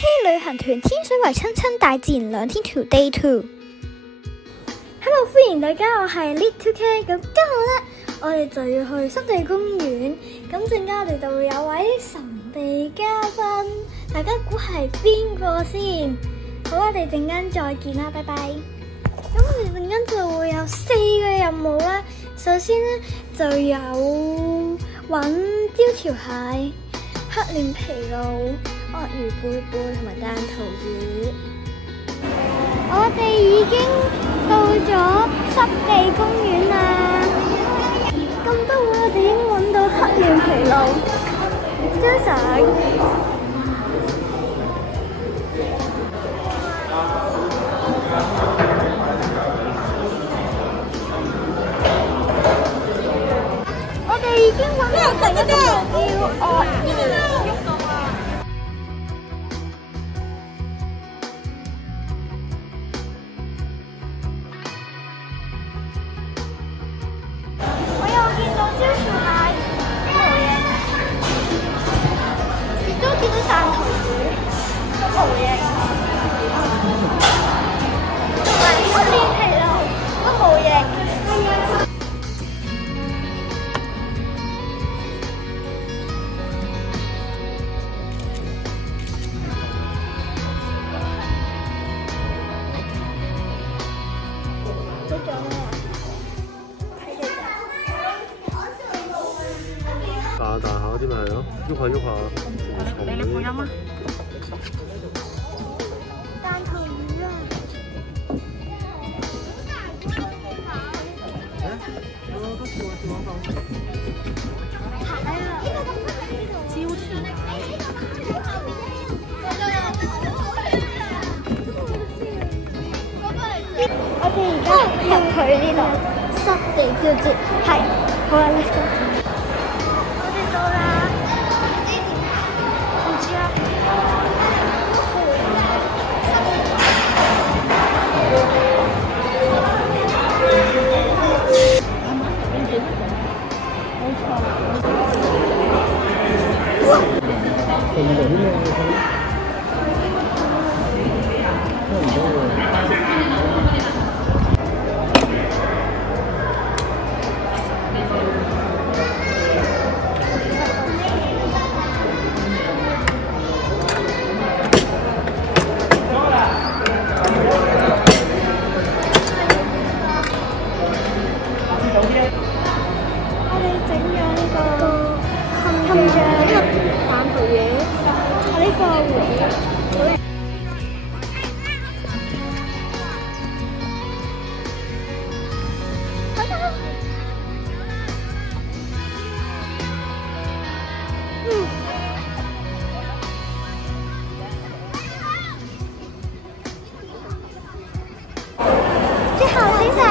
旅行團天水圍親親大自然2天團 Day 2。Hello， 歡迎大家，我係 Little K。咁今日咧，我哋就要去濕地公園。咁陣間我哋就會有位神秘嘉賓，大家估係邊個先？好，我哋陣間再見啦，拜拜。咁我哋陣間就會有4個任務啦。首先咧就有揾招潮蟹、黑臉琵鷺、鱷魚貝貝同埋彈塗魚。我哋已經到咗濕地公園啦。咁多會，我哋已經揾到黑臉琵鷺，張相。我哋已經揾到另一個叫鱷魚。大下啲咪係咯，喐下喐下。俾你配音啊！彈塗魚啊！我哋而家入去呢度濕地叫節，係，好啦 ，let's go。我哋到啦，唔知啊。最後先生。